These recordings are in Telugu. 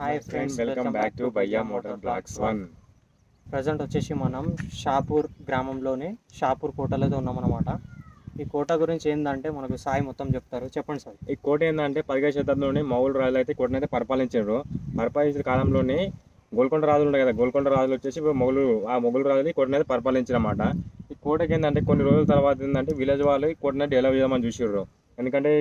Hi friends welcome back to Bhaiya motor blogs one present వచ్చేసి మనం షాపూర్ గ్రామంలోని షాపూర్ కోటలో అయితే ఉన్నామన్నమాట. ఈ కోట గురించి ఏంటంటే మనకు సాయి మొత్తం చెప్తారు. చెప్పండి సార్ ఈ కోట ఏంటంటే పదిహేడు శతాబ్దంలోనే మౌలు రాజులు అయితే కోటను అయితే పరిపాలించారు పరిపాలించిన కాలంలోనే గోల్కొండ రాజులు ఉన్నాయి కదా గోల్కొండ రాజులు వచ్చేసి మొగులు ఆ మొగులు రాజులు కోటను అయితే పరిపాలించారన్నమాట. ఈ కోటకి ఏంటంటే కొన్ని రోజుల తర్వాత ఏంటంటే విలేజ్ వాళ్ళు ఈ కోటను డెవలప్ చేద్దామని చూసిర్రు. ఎందుకంటే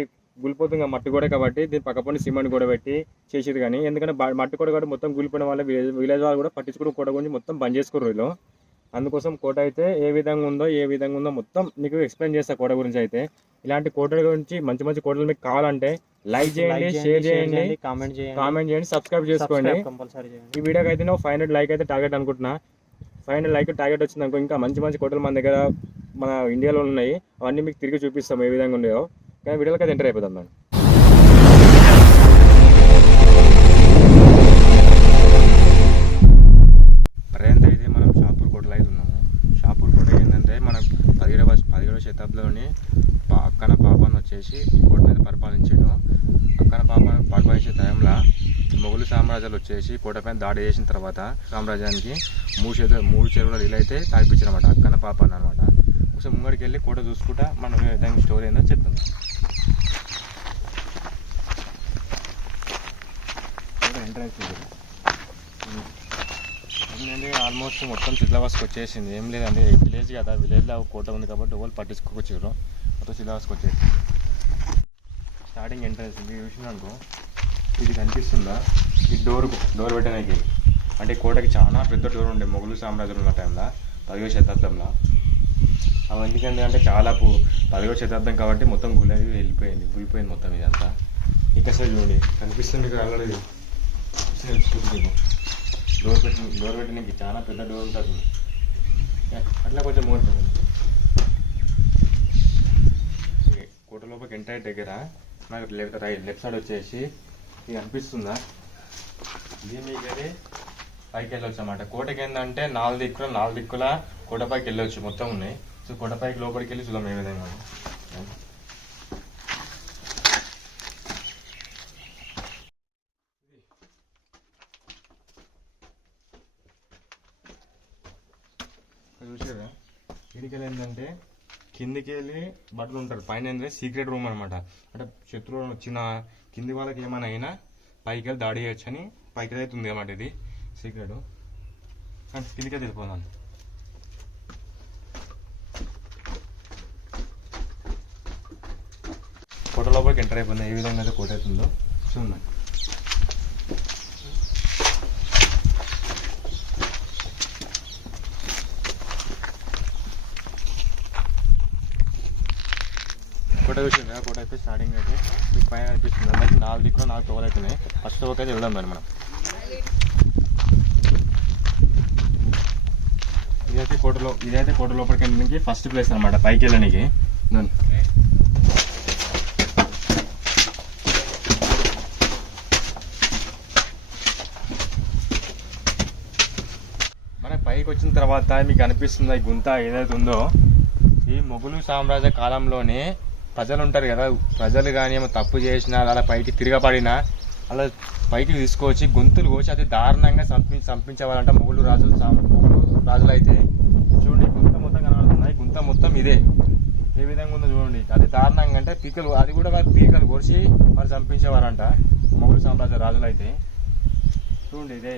గులిపోతుంది మట్టి గోడ కాబట్టి దీని పక్కపొని సిమెంట్ కూడా పెట్టి చేసేది కానీ ఎందుకంటే మట్టి గోడ కాబట్టి మొత్తం గులిపోయిన వాళ్ళ విలేజ్ విలేజ్ వాళ్ళు కూడా పట్టించుకుని కోట గురించి మొత్తం బంద్ చేసుకుర్రు వీళ్ళు. అందుకోసం కోట అయితే ఏ విధంగా ఉందో ఏ విధంగా ఉందో మొత్తం నీకు ఎక్స్ప్లెయిన్ చేస్తా కోట గురించి అయితే. ఇలాంటి కోటల గురించి మంచి మంచి కోటలు మీకు కావాలంటే లైక్ చేయండి షేర్ చేయండి కామెంట్ చేయండి. కామెంట్ చేయండి సబ్స్క్రైబ్ చేసుకోండి. ఈ వీడియోకి అయితే నేను ఫైవ్ హండ్రెడ్ లైక్ అయితే టార్గెట్ అనుకుంటున్నా. ఫైవ్ హండ్రెడ్ లైక్ టార్గెట్ వచ్చింది అనుకో ఇంకా మంచి మంచి కోటలు మన దగ్గర మన ఇండియాలో ఉన్నాయి. అవన్నీ మీకు తిరిగి చూపిస్తాం ఏ విధంగా ఉన్నాయో. కానీ వీడియోకి అది ఎంటర్ అయిపోతుంది మేడం ప్రజెంట్ అయితే మనం షాపూర్ కోటలో అయితే ఉన్నాము. షాపూర్ కోట ఏంటంటే మన పదిహేడవ పదిహేడవ శతాబ్దంలోని అక్కన పాపను వచ్చేసి ఈ కోటను అయితే పరిపాలించాడు. అక్కన పాపన్ పరిపాలించే టైంలో మొఘలు సామ్రాజ్యాలు వచ్చేసి కోటపైన దాడి చేసిన తర్వాత సామ్రాజ్యానికి మూడు చేతులు మూడు చెరువుల నీళ్ళు అయితే అక్కన పాపన్ అనమాట ఒకసారి ముంగడికి వెళ్ళి కోట చూసుకుంటా మనం దానికి స్టోరీ ఏందో చెప్తాం. ఎంట్రన్స్ ఏంటంటే ఆల్మోస్ట్ మొత్తం సిలబస్కి వచ్చేసింది. ఏం లేదంటే విలేజ్ కదా విలేజ్లో కోట ఉంది కాబట్టి వాళ్ళు పట్టించుకోవచ్చారు మొత్తం సిలబస్కి వచ్చేసింది. స్టార్టింగ్ ఎంట్రన్స్ ఇది చూసినానుకో ఇది కనిపిస్తుందా? ఈ డోర్ డోర్ పెట్టడానికి. అంటే కోటకి చాలా పెద్ద డోర్ ఉండే మొఘలు సామ్రాజ్యం ఉన్న టైంలో పదిహేడు శతాబ్దంలో. అవన్నీ అంటే చాలా పు పదిహేడు శతాబ్దం కాబట్టి మొత్తం గులాబీ వెళ్ళిపోయింది కూలిపోయింది మొత్తం ఇదంతా. ఇంకా సరే చూడండి కనిపిస్తుంది మీకు ఆల్రెడీ డోర్ పెట్టి డోర్ పెట్టడానికి చాలా పెద్ద డోర్ ఉంటుంది అట్లా కొంచెం మూడుతుంది కోట లోపలికి ఎంటర్ దగ్గర నాకు లెఫ్ట్ రైట్ లెఫ్ట్ సైడ్ వచ్చేసి ఇది అనిపిస్తుందా ఇది మీకు పైకి వెళ్ళొచ్చు అనమాట కోటకి ఏంటంటే నాలుగు దిక్కుల నాలుగు దిక్కుల కోటపైకి వెళ్ళొచ్చు మొత్తం ఉన్నాయి సో కోటపైకి లోపలికి వెళ్ళి చూద్దాం ఏ విధంగా ఉందో. ఇక్కడ చూసారా కిందికి వెళ్ళి ఏంటంటే కిందికి వెళ్ళి బట్టలు ఉంటారు పైన ఏంటంటే సీక్రెట్ రూమ్ అనమాట అంటే శత్రువులు వచ్చిన కింది వాళ్ళకి ఏమైనా అయినా పైకి వెళ్ళి దాడి చేయొచ్చు అని పైకి అవుతుంది అనమాట అన్నమాట ఇది. సీక్రెట్. కిందికే తెలిపోదాం కోట లోపలికి ఎంటర్ అయిపోయింది. ఏ విధంగా అయితే కోట అవుతుందో చూడండి కోట చూసింది కోట అయితే స్టార్టింగ్ అయితే. మీకు పైన అనిపిస్తుంది అలాగే నాలుగు దిక్కులు నాలుగు టోల్ అవుతున్నాయి ఫస్ట్ ఒక అయితే వెళ్దాం మరి మనం. ఇదైతే కోటలో ఇదైతే కోట లోపలికి వెళ్ళడానికి ఫస్ట్ ప్లేస్ అనమాట పైకి వెళ్ళడానికి. దాని మన పైకి వచ్చిన తర్వాత మీకు అనిపిస్తుంది ఈ గుంత ఏదైతే ఉందో ఈ మొఘలు సామ్రాజ్య కాలంలోనే ప్రజలు ఉంటారు కదా ప్రజలు కానీ ఏమో తప్పు చేసినా అలా పైకి తిరగబడినా అలా పైకి తీసుకొచ్చి గొంతులు కోసి అది దారుణంగా చంపి చంపించేవాళ్ళంట మొగులు రాజులు సామ్- రాజులు అయితే చూడండి గుంత మొత్తం కనబడుతున్నాయి. గుంత మొత్తం ఇదే. ఏ విధంగా ఉందో చూడండి. అది దారుణంగా అంటే పీకలు అది కూడా వారు పీకలు కోసి వారు చంపించేవారంట మొగులు సామ్రాజ్య రాజులు అయితే చూడండి ఇదే.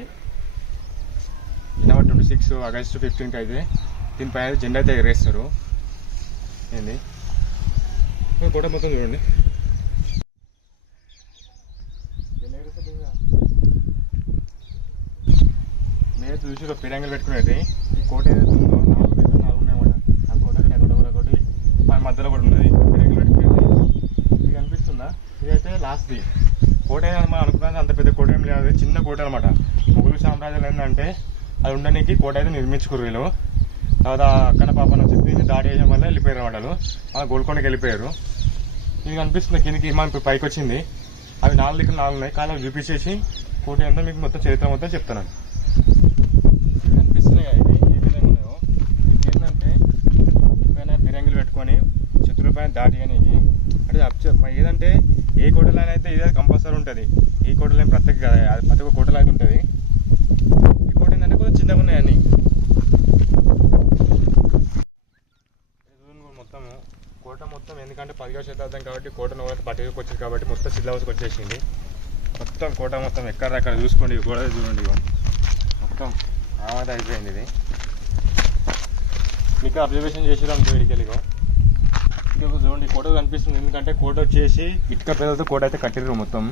జనవరి ట్వంటీ సిక్స్ ఆగస్టు ఫిఫ్టీన్కి అయితే దీనిపైన జెండా అయితే ఎగరేస్తారు. ఏంది? ఈ కోట మొత్తం చూడండి. మీరు చూసి పిరంగులు పెట్టుకునేది. ఈ కోట ఏదైతే నాలుగు దగ్గర నాలుగు ఉన్నాయన్నమాట. ఆ కోట ఒకటి ఒకటి మన మధ్యలో కూడా ఉన్నది. పిరంగులు పెట్టుకునేది. ఇది కనిపిస్తుందా ఇదైతే లాస్ట్ది కోట మనం అనుకున్నది అంత పెద్ద కోట ఏం లేదు. చిన్న కోట అనమాట మొఘలు సామ్రాజ్యాలు ఏంటంటే అది ఉండడానికి కోట అయితే నిర్మించుకురు వీళ్ళు. తర్వాత అక్కన పాపను వచ్చి దీన్ని దాడి చేయడం వల్ల వెళ్ళిపోయారు వాళ్ళు వాళ్ళు గోల్కొండకి వెళ్ళిపోయారు. ఇది కనిపిస్తుంది కిందికి మనం పైకి వచ్చింది. అవి నాలుగు దిక్కులు నాలుగు ఉన్నాయి. కానీ అవి చూపించేసి కోట ఏందో మీకు మొత్తం చరిత్ర మొత్తం చెప్తున్నాను. కనిపిస్తున్నాయి కదా ఏ విధంగా ఉన్నాయో. ఏంటంటే పైన బిరంగులు పెట్టుకొని శత్రువుల పైన దాడి చేయడానికి. అంటే ఏదంటే ఏ కోటలో అయితే ఇదే కంపల్సరీ ఉంటుంది. ఈ కోటలో ప్రత్యేక కదా అది ప్రతి ఒక్క కోటలో ఎందుకంటే నాలుగో శతాబ్దం కాబట్టి కోట నోట పట్టుకు వచ్చింది కాబట్టి మొత్తం సిలబస్కి వచ్చేసింది. మొత్తం కోట మొత్తం ఎక్కడ అక్కడ చూసుకోండి గోడ చూడండి మొత్తం ఆమద అయిపోయింది ఇది. మీకు అబ్జర్వేషన్ చేసిరాం వీడికెళ్ళిగో ఇడికెళ్ళి చూడండి కోట కనిపిస్తుంది. ఎందుకంటే కోట వచ్చేసి ఇటుక పేదలతో కోట అయితే కట్టిర్రు మొత్తం.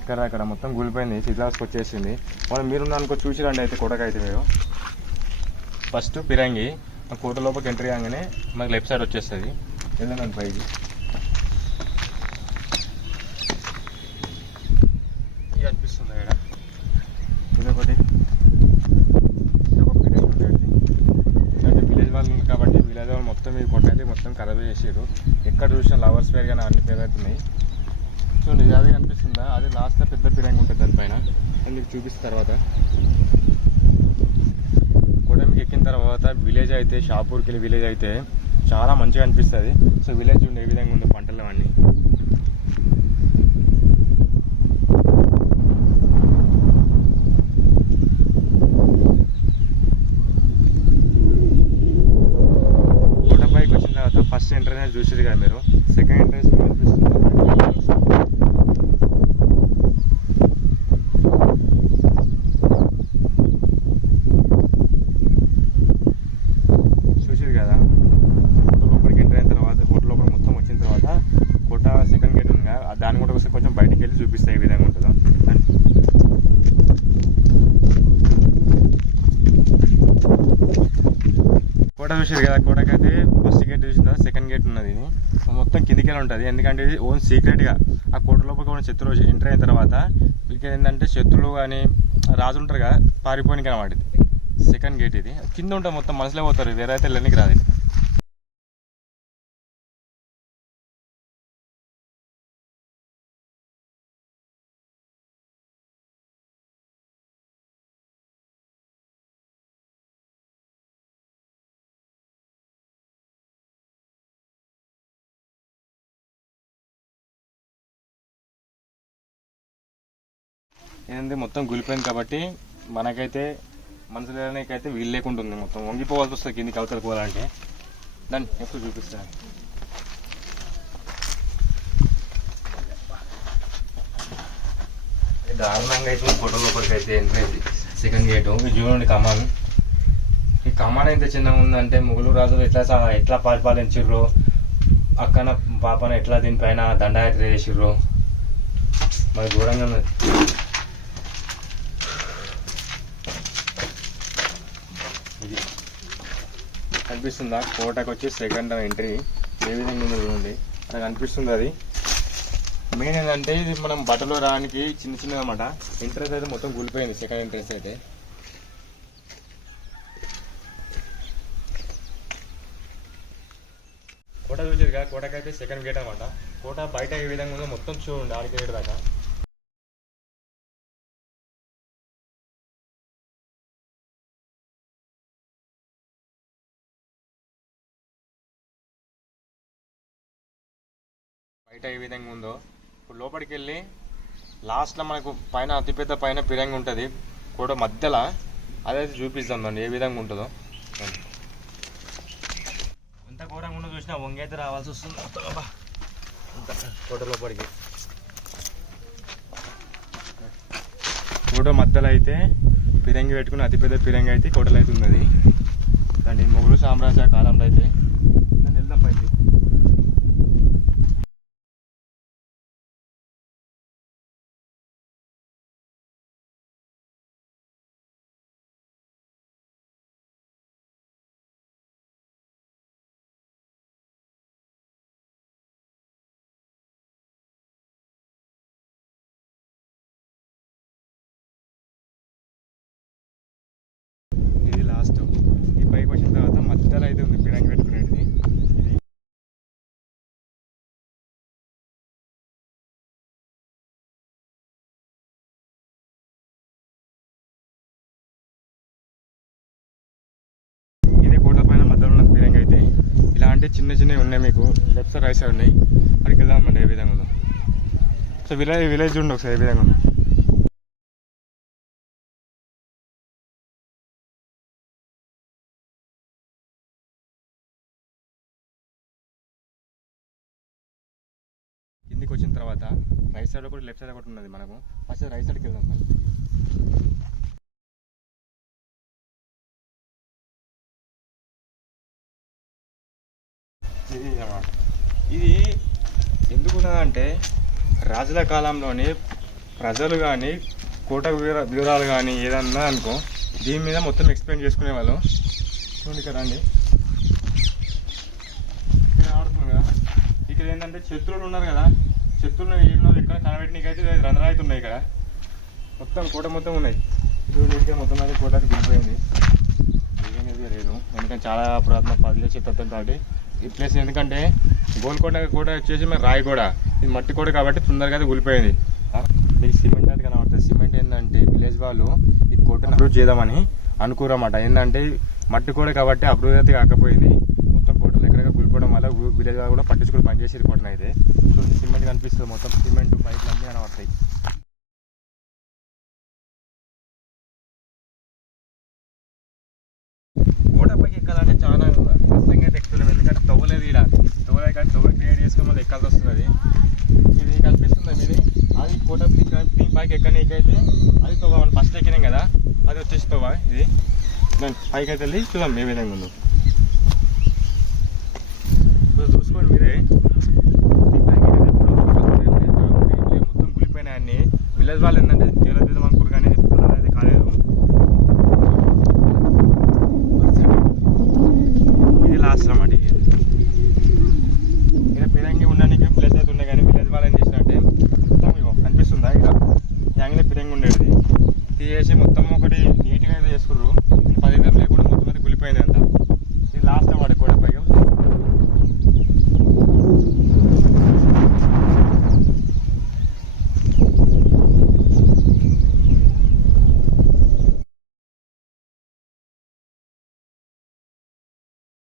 ఎక్కడ అక్కడ మొత్తం కూలిపోయింది సిద్ధాస్కి వచ్చేసింది. మనం మీరు అనుకో చూసిరండి అయితే కోటకైతే మీరు. ఫస్ట్ పిరంగి కోట లోపలికి ఎంట్రీ కాగానే మనకి లెఫ్ట్ సైడ్ వచ్చేస్తుంది. వెళ్ళండి పైకి ఇది అనిపిస్తుంది ఇక్కడ ఇదొకటి ఇదొక విలేజ్ వాళ్ళు కాబట్టి విలేజ్ వాళ్ళు మొత్తం ఈ కోట అయితే మొత్తం ఖరాబ్ చేసారు ఎక్కడ చూసినా లవర్స్ పేరు కానీ అన్ని పేరు అవుతున్నాయి ఇది అదే కనిపిస్తుందా అది లాస్ట్ పెద్ద పిరంగి ఉంటుంది దానిపైన అది మీకు చూపిస్తా తర్వాత కూడా మీకు ఎక్కిన తర్వాత విలేజ్ అయితే షాపూర్కి వెళ్ళి విలేజ్ అయితే చాలా మంచిగా అనిపిస్తుంది. సో విలేజ్ ఉండే విధంగా ఉంది పంటలు అవన్నీ కోటపైకి వచ్చిన తర్వాత ఫస్ట్ ఎంట్రన్స్ చూసేది కదా మీరు సెకండ్ ఎంట్రన్స్ కనిపిస్తుంది చూసేది కదా కోట లోపలికి ఎంటర్ అయిన తర్వాత కోట లోపల మొత్తం వచ్చిన తర్వాత కోట సెకండ్ గేట్ ఉంది కదా ఆ దాన్ని కూడా ఒకసారి కొంచెం బయటికి వెళ్ళి చూపిస్తాయి ఏ విధంగా ఉంటుందో అండ్ చూసారు కదా కోటకైతే ఫస్ట్ గేట్ చూసిన సెకండ్ గేట్ ఉన్నది ఇది. మొత్తం కిందికే ఉంటుంది. ఎందుకంటే ఇది ఓన్ సీక్రెట్గా ఆ కోట లోపలికి ఉన్న శత్రువు ఎంటర్ అయిన తర్వాత మీకు ఏంటంటే శత్రులు కానీ రాజులు ఉంటారు కదా పారిపోయినకి అనమాట ఇది. సెకండ్ గేట్ ఇది. కింద ఉంటుంది మొత్తం మనసులో పోతారు. వేరే అయితే రాదు. ఏంటంటే మొత్తం గులిపోయింది కాబట్టి మనకైతే మనసు లేనికైతే వీలు లేకుండా ఉంది మొత్తం. వంగిపోవాల్సి వస్తుంది కిందికి అవతల పోవాలంటే దాన్ని ఎప్పుడు చూపిస్తాను దారుణంగా అయితే ఫోటో లోపలికి అయితే ఎంట్రీ సెకండ్ గేటు. ఇది చూడండి కమాన్. ఈ కమాన్ ఎంత చిన్నగా ఉందంటే ముగులు రాజులు ఎట్లా ఎట్లా పరిపాలించు అక్కన పాపన ఎట్లా దీనిపైన దండయాత్ర చేసిర్రు. మరి దూరంగా ఉన్నది. కనిపిస్తుందా? కోటకు వచ్చి సెకండ్ ఎంట్రీ ఏ విధంగా ఉంది చూడండి. నాకు అనిపిస్తుంది అది. మెయిన్ ఏంటంటే ఇది మనం బట్టలు రావడానికి చిన్న చిన్నది అనమాట ఎంట్రెన్స్ అయితే మొత్తం కూలిపోయింది. సెకండ్ ఎంట్రెన్స్ అయితే. కోట చూసేది కదా. కోటకైతే సెకండ్ గేట్ అనమాట కోట బయట ఏ విధంగా ఉందో మొత్తం చూడండి. ఆడికి గేట్ దాకా. బయట ఏ విధంగా ఉందో. ఇప్పుడు లోపలికి వెళ్ళి లాస్ట్లో మనకు పైన అతిపెద్ద పైన పిరంగి ఉంటుంది. కూడా మధ్యలో అదైతే చూపిస్తాం దాన్ని ఏ విధంగా ఉంటుందో. ఎంత ఘోరంగా ఉందో చూసినా వంగైతే రావాల్సి వస్తుంది. కోట లోపలికి. కోట మధ్యలో అయితే పిరంగి పెట్టుకుని అతిపెద్ద పిరంగి అయితే కోటలో అయితే ఉన్నది. దాన్ని మొఘలు సామ్రాజ్య కాలంలో అయితే మధ్యలో పెట్టుకునేది ఇది ఇదే కోట పైన మధ్యలో ఉన్న పిరంగి అయితే. ఇలాంటి చిన్న చిన్నవి ఉన్నాయి మీకు. లెఫ్ట్ సైడ్ రైట్ సైడ్ ఉన్నాయి. అక్కడికి వెళ్దామండి ఏ విధంగా ఉందో సో విలేజ్ విలేజ్ చూడండి ఒకసారి ఏ విధంగా ఉందో కిందికి వచ్చిన తర్వాత రైట్ సైడ్ ఒకటి లెఫ్ట్ సైడ్ ఒకటి ఉన్నది మనకు. ఫస్ట్ రైట్ సైడ్కి వెళ్దాం మరి. ఇది అన్నమాట ఇది ఎందుకున్నదంటే రాజుల కాలంలోనే ప్రజలు కానీ కోట వివరాలు కానీ ఏదన్నా అనుకో దీని మీద మొత్తం ఎక్స్ప్లెయిన్ చేసుకునేవాళ్ళు చూడండి కదండి రండి ఇక్కడ ఆడుతుంది కదా ఇక్కడ ఏంటంటే శత్రువులు ఉన్నారు కదా. శత్రువులు ఏడులో ఎక్కడ కనబెట్టినకైతే అయితే రంధ్రాలు అయితే ఉన్నాయి ఇక్కడ. మొత్తం కోట మొత్తం ఉన్నాయి. చూడండి మొత్తం అయితే కోట దిగిపోయింది. ఏమీ లేదు. ఎందుకంటే చాలా పురాతన పదిలే చెప్తాం కాబట్టి ఈ ప్లేస్ ఎందుకంటే గోల్కొండ కోట వచ్చేసి మరి రాయి కూడా ఇది మట్టి కూడా కాబట్టి తొందరగా అయితే కూలిపోయింది మీకు సిమెంట్ అది కనబడుతుంది. సిమెంట్ ఏంటంటే విలేజ్ వాళ్ళు ఈ కోటను అప్రూవ్ చేద్దామని అనుకోరన్నమాట ఏంటంటే మట్టి కూడా కాబట్టి అభివృద్ధి అయితే కాకపోయింది. కూడా విలేజ్ కూడా పట్టించుకుని పనిచేసి రిపోర్ట్ అయితే చూడండి సిమెంట్ కనిపిస్తుంది మొత్తం. సిమెంట్ పైపులు అన్నీ కనబడతాయి. కోటపైకి ఎక్కాలంటే చాలా కష్టంగా అయితే ఎక్కుతున్నాం. ఎందుకంటే తవ్వలేదు ఇక్కడ తవ్వలేదు కానీ తవ్వ క్రియేట్ చేసుకుని మళ్ళీ ఎక్కాల్సి వస్తుంది ఇది కనిపిస్తుంది మీది? అది కోట దీని పైకి ఎక్కనీకైతే అది తవ్వ మనం ఫస్ట్ ఎక్కినాం కదా. అది వచ్చేసి తవ్వ ఇది. దాని పైకి అయితే వెళ్ళి చూద్దాం ఏ విధంగా ఉందో ఇప్పుడు చూసుకోండి మీరే మొత్తం గులిపోయినాయి అన్ని. విలేజ్ వాళ్ళు ఏంటంటే డెవలప్ చేద్దాం అనుకోరు కానీ అలా అయితే కాలేదు. ఇది లాస్ట్ అన్నమాట ఇది. ఇక్కడ పిరంగి ఉండడానికి ప్లేస్ అయితే ఉండే కానీ విలేజ్ వాళ్ళు ఏం చేసినట్టే మొత్తం ఇగో కనిపిస్తుందా ఇక్కడ? యాంగిల్ పిరంగి ఉండేది. చేసి మొత్తం